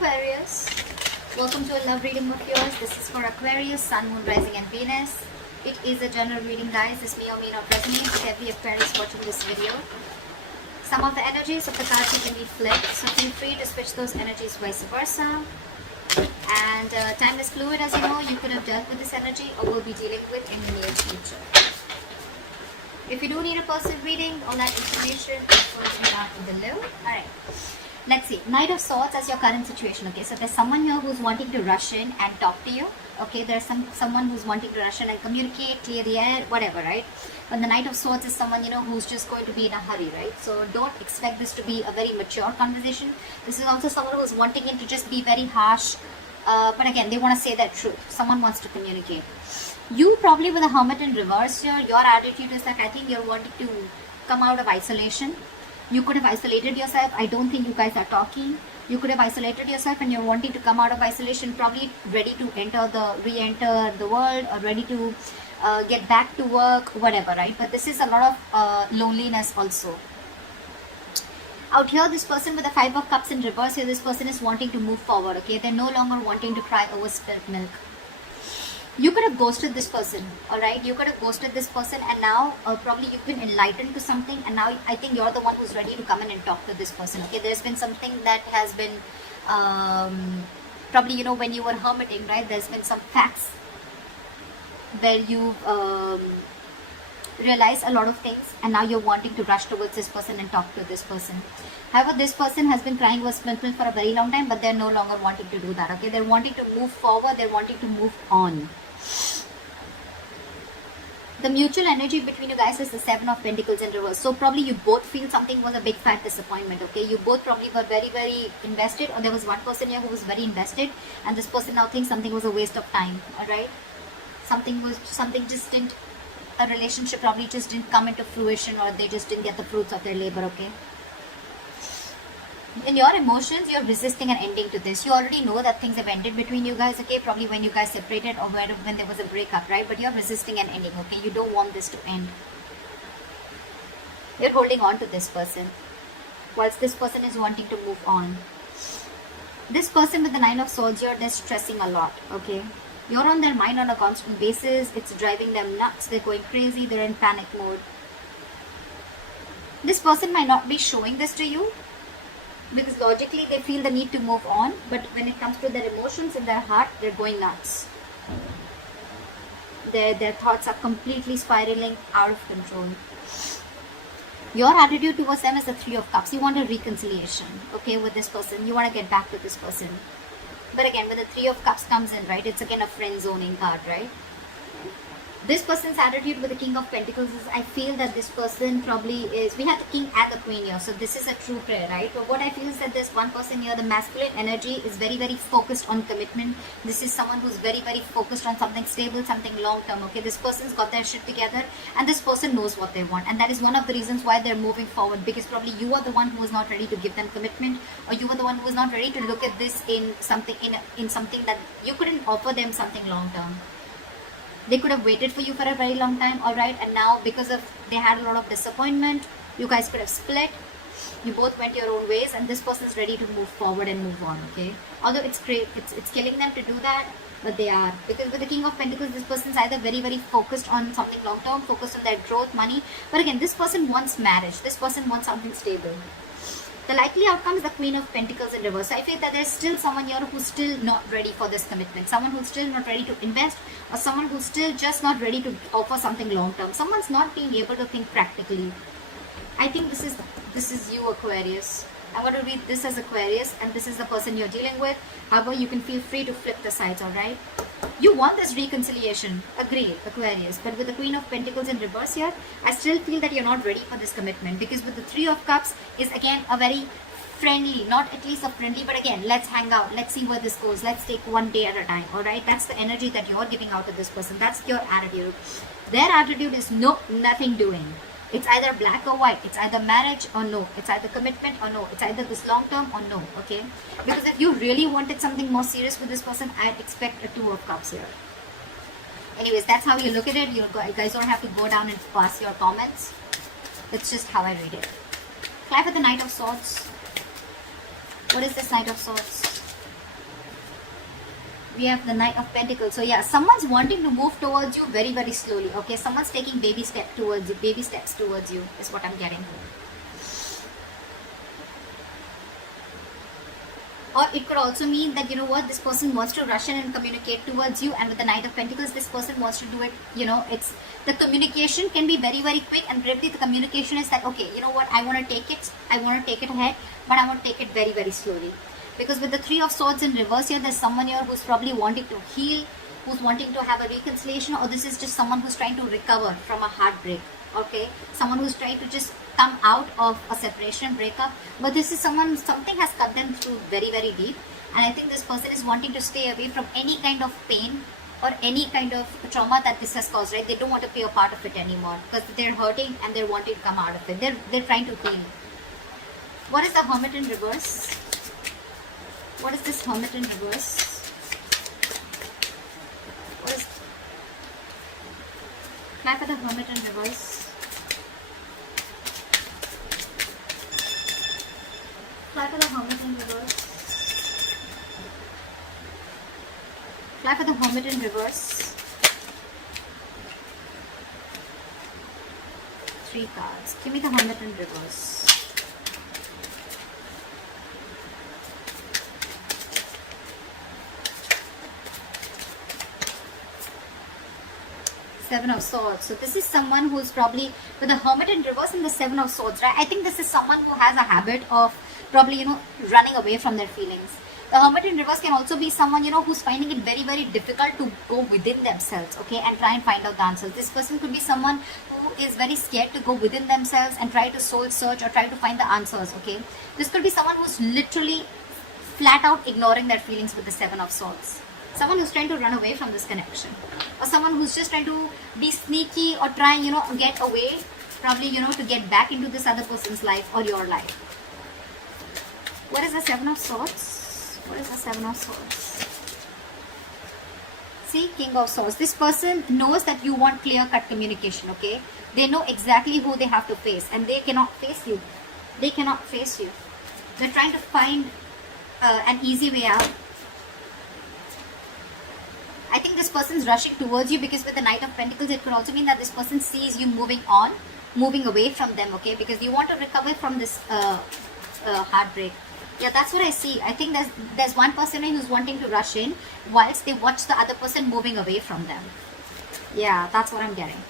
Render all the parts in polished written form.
Aquarius, welcome to a love reading of yours. This is for Aquarius, Sun, Moon, Rising and Venus. It is a general reading, guys. This may or may not resonate with every Aquarius watching this video. Some of the energies of the cards can be flipped, so feel free to switch those energies vice versa. And time is fluid, as you know. You could have dealt with this energy or will be dealing with in the near future. If you do need a personal reading, all that information is floating down below. Alright. Let's see. Knight of Swords as your current situation. Okay, so there's someone here who's wanting to rush in and talk to you. Okay, there's someone who's wanting to rush in and communicate, clear the air, whatever, right? But the Knight of Swords is someone, you know, who's just going to be in a hurry, right? So don't expect this to be a very mature conversation. This is also someone who's wanting it to just be very harsh. But again, they want to say their truth. Someone wants to communicate. You probably with a Hermit in reverse here, your attitude is like, I think you're wanting to come out of isolation. You could have isolated yourself. I don't think you guys are talking. You could have isolated yourself and you're wanting to come out of isolation, probably ready to re-enter the world, or ready to get back to work, whatever, right? But this is a lot of loneliness also. Out here, this person with the Five of Cups in reverse here, this person is wanting to move forward, okay? They're no longer wanting to cry over spilt milk. You could have ghosted this person, alright? You could have ghosted this person and now probably you've been enlightened to something, and now I think you're the one who's ready to come in and talk to this person, okay? There's been something that has been, probably, you know, when you were hermiting, right? There's been some facts where you've realized a lot of things, and now you're wanting to rush towards this person and talk to this person. However, this person has been crying over spilt milk for a very long time, but they're no longer wanting to do that, okay? They're wanting to move forward, they're wanting to move on. The mutual energy between you guys is the Seven of Pentacles in reverse. So probably you both feel something was a big fat disappointment, okay? You both probably were very, very invested, or there was one person here who was very invested, and this person now thinks something was a waste of time, alright? A relationship probably just didn't come into fruition, or they just didn't get the fruits of their labor, okay? In your emotions, you're resisting an ending to this. You already know that things have ended between you guys, okay? Probably when you guys separated or when there was a breakup, right? But you're resisting an ending, okay? You don't want this to end. You're holding on to this person, whilst this person is wanting to move on. This person with the Nine of Swords here, they're stressing a lot, okay? You're on their mind on a constant basis. It's driving them nuts. They're going crazy. They're in panic mode. This person might not be showing this to you, because logically they feel the need to move on, but when it comes to their emotions in their heart, they're going nuts. Their thoughts are completely spiraling out of control. Your attitude towards them is the Three of Cups. You want a reconciliation, okay, with this person. You want to get back to this person. But again, when the Three of Cups comes in, right, it's again a friend zoning card, right? This person's attitude with the King of Pentacles is, I feel that this person probably is, we have the King and the Queen here, so this is a true prayer, right? But what I feel is that this one person here, the masculine energy is very, very focused on commitment. This is someone who's very, very focused on something stable, something long-term, okay? This person's got their shit together, and this person knows what they want, and that is one of the reasons why they're moving forward, because probably you are the one who is not ready to give them commitment, or you are the one who is not ready to look at this in something, in something that you couldn't offer them something long-term. They could have waited for you for a very long time, alright, and now because of they had a lot of disappointment, you guys could have split. You both went your own ways, and this person is ready to move forward and move on, okay? Although it's great, it's killing them to do that, but they are. Because with the King of Pentacles, this person is either very, very focused on something long-term, focused on their growth, money, but again, this person wants marriage. This person wants something stable. The likely outcome is the Queen of Pentacles in reverse. So I feel that there's still someone here who's still not ready for this commitment. Someone who's still not ready to invest, or someone who's still just not ready to offer something long-term. Someone's not being able to think practically. I think this is you, Aquarius. I'm going to read this as Aquarius, and this is the person you're dealing with. However, you can feel free to flip the sides, alright? You want this reconciliation. Agreed, Aquarius. But with the Queen of Pentacles in reverse here, I still feel that you're not ready for this commitment. Because with the Three of Cups is again a very friendly, not at least a friendly, but again, let's hang out. Let's see where this goes. Let's take one day at a time, alright? That's the energy that you're giving out to this person. That's your attitude. Their attitude is nothing doing. It's either black or white. It's either marriage or no. It's either commitment or no. It's either this long term or no, okay? Because if you really wanted something more serious with this person, I'd expect a Two of Cups here. Anyways, that's how you look at it. You guys don't have to go down and pass your comments. It's just how I read it. Clap with the Knight of Swords. What is this Knight of Swords? We have the Knight of Pentacles. So yeah, someone's wanting to move towards you very, very slowly. Okay, someone's taking baby steps towards you is what I'm getting. Or it could also mean that, you know what, this person wants to rush in and communicate towards you, and with the Knight of Pentacles, this person wants to do it, you know, it's, the communication can be very, very quick, and probably the communication is that, okay, you know what, I want to take it ahead, but I want to take it very, very slowly. Because with the Three of Swords in reverse here, there's someone here who's probably wanting to heal, who's wanting to have a reconciliation, or this is just someone who's trying to recover from a heartbreak. Okay, someone who's trying to just come out of a separation, breakup, but this is someone, something has cut them through very, very deep, and I think this person is wanting to stay away from any kind of pain or any kind of trauma that this has caused, right? They don't want to be a part of it anymore because they're hurting and they're wanting to come out of it. They're trying to heal. What is the Hermit in reverse? What is this Hermit in reverse? What is... Fly for the Hermit in reverse. Fly for the Hermit in reverse. Fly for the Hermit in reverse. 3 cards. Give me the Hermit in reverse. Seven of Swords. So this is someone who's probably with the Hermit in reverse and the Seven of Swords, right? I think this is someone who has a habit of probably, you know, running away from their feelings. The Hermit in reverse can also be someone, you know, who's finding it very, very difficult to go within themselves, okay, and try and find out the answers. This person could be someone who is very scared to go within themselves and try to soul search or try to find the answers, okay. This could be someone who's literally flat out ignoring their feelings with the Seven of Swords. Someone who's trying to run away from this connection, or someone who's just trying to be sneaky or try and, you know, get away, probably, you know, to get back into this other person's life or your life. What is the Seven of Swords? What is the Seven of Swords? See, King of Swords. This person knows that you want clear-cut communication, okay? They know exactly who they have to face, and they cannot face you. They cannot face you. They're trying to find an easy way out. I think this person is rushing towards you because with the Knight of Pentacles, it could also mean that this person sees you moving on, moving away from them, okay? Because you want to recover from this heartbreak. Yeah, that's what I see. I think there's one person who's wanting to rush in whilst they watch the other person moving away from them. Yeah, that's what I'm getting.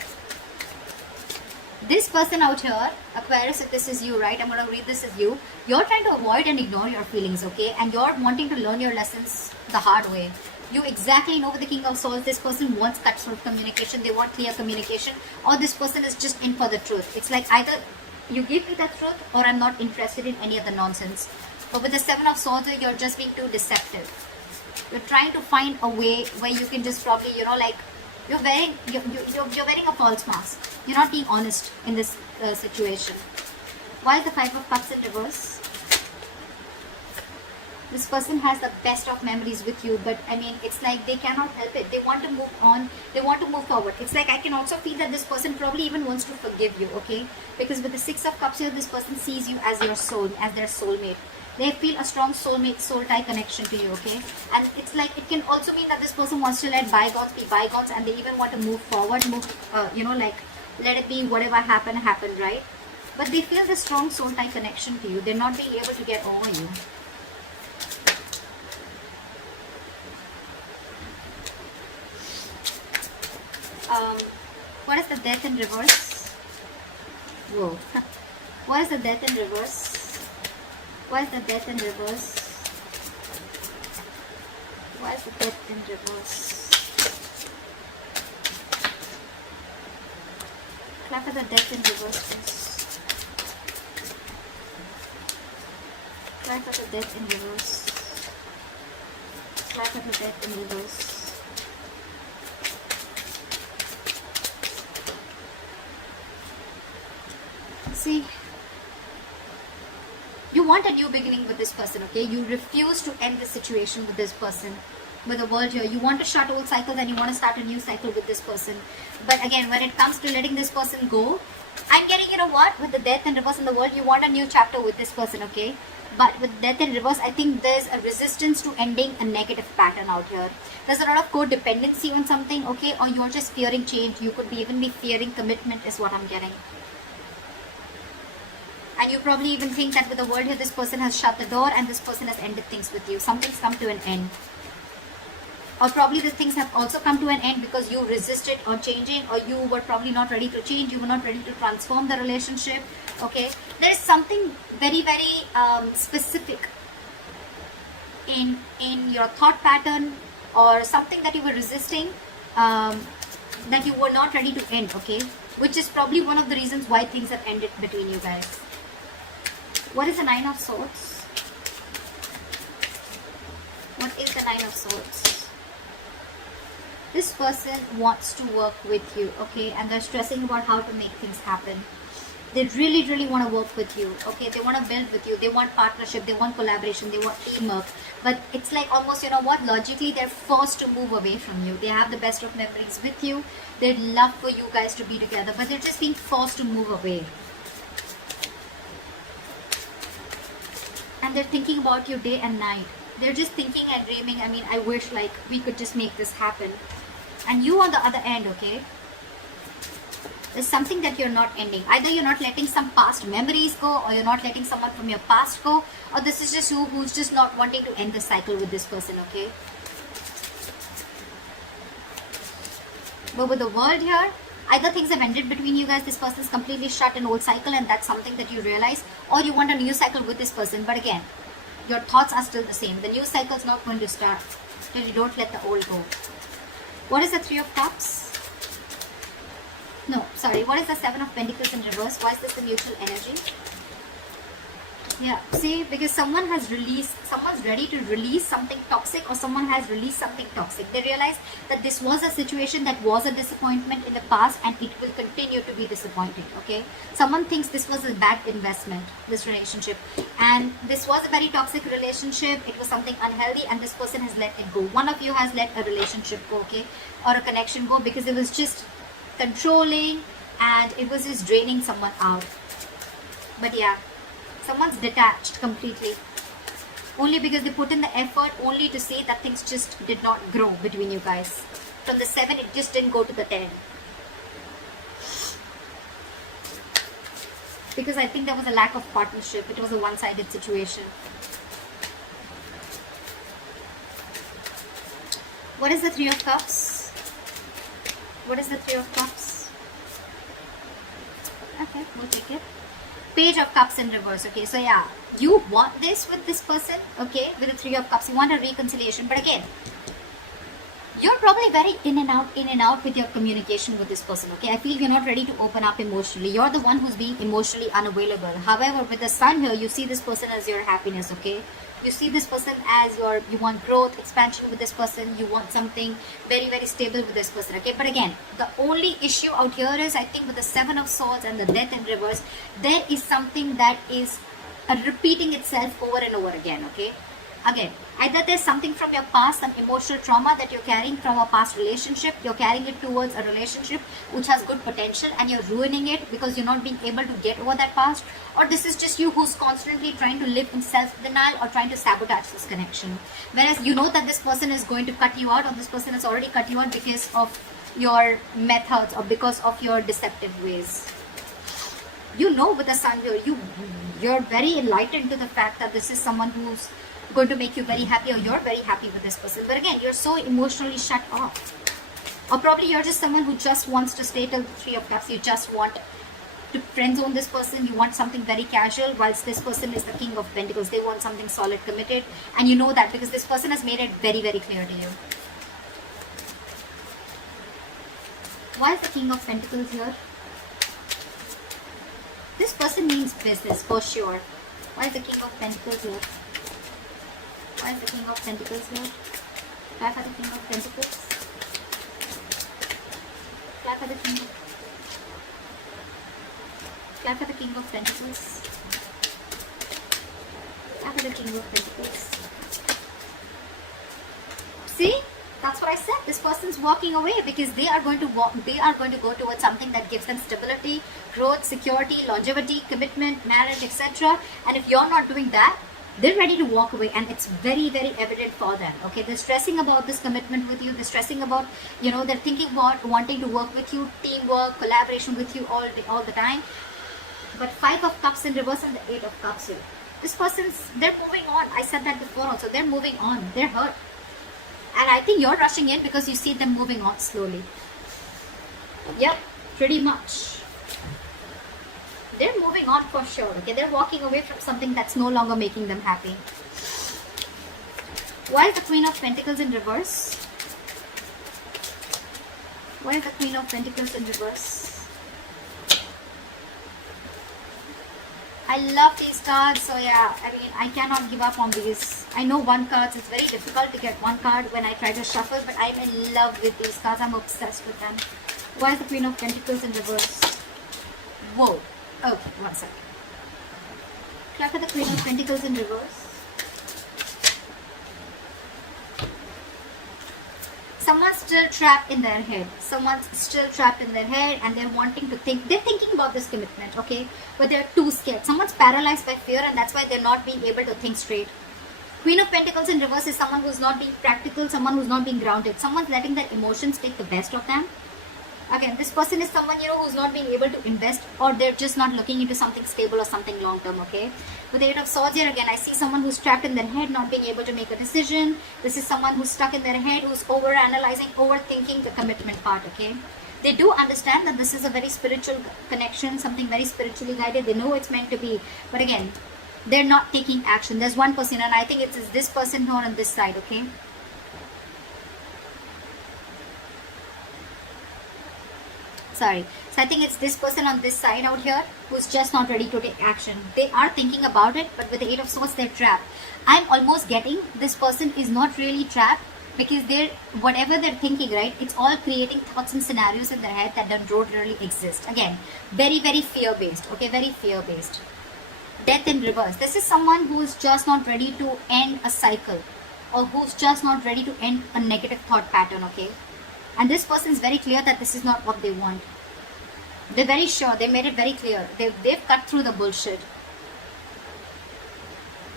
This person out here, Aquarius, if this is you, right? I'm going to read this as you. You're trying to avoid and ignore your feelings, okay? And you're wanting to learn your lessons the hard way. You exactly know with the King of Swords, this person wants cut-throat communication, they want clear communication, or this person is just in for the truth. It's like either you give me the truth or I'm not interested in any of the nonsense. But with the Seven of Swords, you're just being too deceptive. You're trying to find a way where you can just probably, you know, like, you're wearing a false mask. You're not being honest in this situation. Why is the Five of Cups in reverse? This person has the best of memories with you, but I mean, it's like they cannot help it. They want to move on. They want to move forward. It's like I can also feel that this person probably even wants to forgive you, okay? Because with the Six of Cups here, this person sees you as your soul, as their soulmate. They feel a strong soulmate, soul tie connection to you, okay? And it's like, it can also mean that this person wants to let bygones be bygones, and they even want to move forward, you know, like, let it be whatever happened, right? But they feel the strong soul tie connection to you. They're not being able to get over you. What is the Death in reverse? Whoa. What is the Death in reverse? What is the Death in reverse? What is the Death in reverse? Clap for the Death in reverse, please. Clap for the Death in reverse. Clap for the Death in reverse. See, you want a new beginning with this person, okay? You refuse to end the situation with this person, with the world here. You want to shut old cycles and you want to start a new cycle with this person. But again, when it comes to letting this person go, I'm getting, you know what, with the Death and reverse in the world, you want a new chapter with this person, okay? But with death in reverse, I think there's a resistance to ending a negative pattern out here. There's a lot of codependency on something, okay? Or you're just fearing change. You could even be fearing commitment is what I'm getting. And you probably even think that with the word here, this person has shut the door and this person has ended things with you. Something's come to an end. Or probably the things have also come to an end because you resisted on changing, or you were probably not ready to change. You were not ready to transform the relationship. Okay, there is something very, very specific in your thought pattern, or something that you were resisting, that you were not ready to end. Okay, which is probably one of the reasons why things have ended between you guys. What is the Nine of Swords? What is the Nine of Swords? This person wants to work with you, okay, and they're stressing about how to make things happen. They really, really want to work with you, okay. They want to build with you. They want partnership. They want collaboration. They want teamwork. But it's like almost, you know what, logically they're forced to move away from you. They have the best of memories with you. They'd love for you guys to be together, but they're just being forced to move away. And they're thinking about you day and night. They're just thinking and dreaming. I mean, I wish like we could just make this happen. And you on the other end, okay, there's something that you're not ending. Either you're not letting some past memories go, or you're not letting someone from your past go, or this is just you who's just not wanting to end the cycle with this person, okay. But with the world here, either things have ended between you guys, this person's completely shut an old cycle and that's something that you realize, or you want a new cycle with this person. But again, your thoughts are still the same. The new cycle is not going to start till you don't let the old go. What is the Three of Cups? No, sorry. What is the Seven of Pentacles in reverse? Why is this the neutral energy? Yeah, see, because someone has released, someone's ready to release something toxic, or someone has released something toxic. They realize that this was a situation that was a disappointment in the past and it will continue to be disappointing, okay? Someone thinks this was a bad investment, this relationship, and this was a very toxic relationship. It was something unhealthy and this person has let it go. One of you has let a relationship go, okay, or a connection go, because it was just controlling and it was just draining someone out. But yeah, someone's detached completely, only because they put in the effort, only to see that things just did not grow between you guys. From the 7, it just didn't go to the 10. Because I think there was a lack of partnership. It was a one-sided situation. What is the Three of Cups? What is the Three of Cups? Okay, we'll take it. Page of Cups in reverse, okay. So yeah, you want this with this person, okay, with the Three of Cups. You want a reconciliation, but again, you're probably very in and out with your communication with this person, okay. I feel you're not ready to open up emotionally. You're the one who's being emotionally unavailable. However, with the Sun here, you see this person as your happiness, okay. You see this person as you want growth, expansion with this person. You want something very, very stable with this person, okay. But again, the only issue out here is, I think with the Seven of Swords and the Death in reverse, there is something that is repeating itself over and over again, okay. Again, either there's something from your past, some emotional trauma that you're carrying from a past relationship. You're carrying it towards a relationship which has good potential and you're ruining it because you're not being able to get over that past. Or this is just you who's constantly trying to live in self-denial or trying to sabotage this connection. Whereas you know that this person is going to cut you out, or this person has already cut you out because of your methods or because of your deceptive ways. You know, with the Sun here, you're very enlightened to the fact that this is someone who's going to make you very happy, or you're very happy with this person. But again, you're so emotionally shut off. Or probably you're just someone who just wants to stay till the Three of Cups. You just want to friend zone this person. You want something very casual, whilst this person is the King of Pentacles. They want something solid, committed, and you know that because this person has made it very, very clear to you. Why is the King of Pentacles here? This person means business for sure. Why is the King of Pentacles here? Why is the King of Pentacles here? Clap for the King of Pentacles. Clap for the King of... Clap for the King of Pentacles. Clap for the King of Pentacles. See? That's what I said. This person's walking away because they are going to go towards something that gives them stability, growth, security, longevity, commitment, marriage, etc. And if you're not doing that, They're ready to walk away, and it's very, very evident for them. Okay, they're stressing about this commitment with you. They're stressing about, they're thinking about wanting to work with you, teamwork, collaboration with you all the time. But 5 of Cups in reverse and the 8 of Cups here. This person's, they're moving on. I said that before also. They're moving on. They're hurt. And I think you're rushing in because you see them moving on slowly. Yep, pretty much. They're moving on for sure. Okay, they're walking away from something that's no longer making them happy. Why is the Queen of Pentacles in reverse? Why is the Queen of Pentacles in reverse? I love these cards, so yeah, I mean, I cannot give up on these. I know one card, it's very difficult to get one card when I try to shuffle, but I'm in love with these cards. I'm obsessed with them. Why is the Queen of Pentacles in reverse? Whoa. Oh, one second. Look at the Queen of Pentacles in reverse. Someone's still trapped in their head. Someone's still trapped in their head, and they're wanting to think. They're thinking about this commitment, okay? But they're too scared. Someone's paralyzed by fear, and that's why they're not being able to think straight. Queen of Pentacles in reverse is someone who's not being practical, someone who's not being grounded. Someone's letting their emotions take the best of them. Again, this person is someone, who's not being able to invest, or they're just not looking into something stable or something long-term, okay? With the 8 of Swords here, again, I see someone who's trapped in their head, not being able to make a decision. This is someone who's stuck in their head, who's over-analyzing, overthinking the commitment part, okay? They do understand that this is a very spiritual connection, something very spiritually guided. They know it's meant to be. But again, they're not taking action. There's one person, and I think it's this person here on this side, okay? Sorry. So I think it's this person on this side out here who's just not ready to take action. They are thinking about it, but with the 8 of Swords, they're trapped. I'm almost getting this person is not really trapped, because whatever they're thinking, right, it's all creating thoughts and scenarios in their head that don't really exist. Again, very, very fear-based. Okay, very fear-based. Death in reverse. This is someone who's just not ready to end a cycle, or who's just not ready to end a negative thought pattern, okay? And this person is very clear that this is not what they want. They're very sure. They made it very clear. They've cut through the bullshit.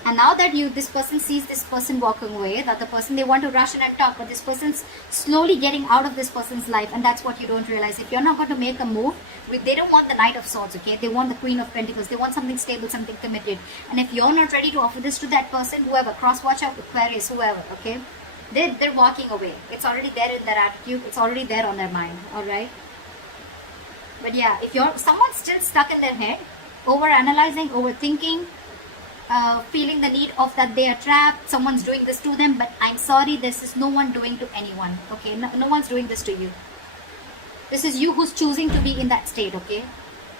And now that this person sees this person walking away, the other person, they want to rush in and talk, but this person's slowly getting out of this person's life, and that's what you don't realize. If you're not going to make a move, they don't want the Knight of Swords, okay? They want the Queen of Pentacles. They want something stable, something committed. And if you're not ready to offer this to that person, whoever, cross-watch out, Aquarius, whoever, okay? They're walking away. It's already there in their attitude. It's already there on their mind, alright? But yeah, if someone's still stuck in their head, over-analyzing, overthinking, feeling the need of that they are trapped, someone's doing this to them, but I'm sorry, this is no one doing to anyone, okay? No one's doing this to you. This is you who's choosing to be in that state, okay?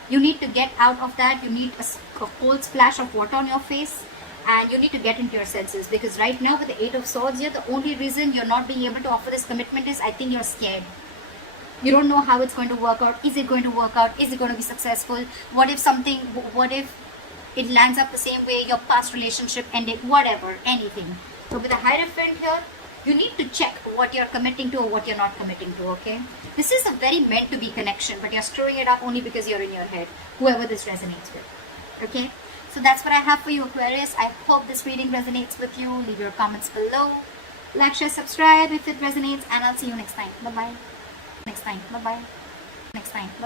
You need to get out of that. You need a cold splash of water on your face, and you need to get into your senses, because right now with the 8 of Swords here, the only reason you're not being able to offer this commitment is I think you're scared. You don't know how it's going to work out. Is it going to work out? Is it going to be successful? What if it lands up the same way your past relationship ended? Whatever, anything. So with the Hierophant here, you need to check what you're committing to or what you're not committing to, okay? This is a very meant to be connection, but you're screwing it up only because you're in your head, whoever this resonates with, okay? So that's what I have for you, Aquarius. I hope this reading resonates with you. Leave your comments below. Like, share, subscribe if it resonates, and I'll see you next time. Bye-bye. Next time. Bye-bye. Next time. Bye-bye.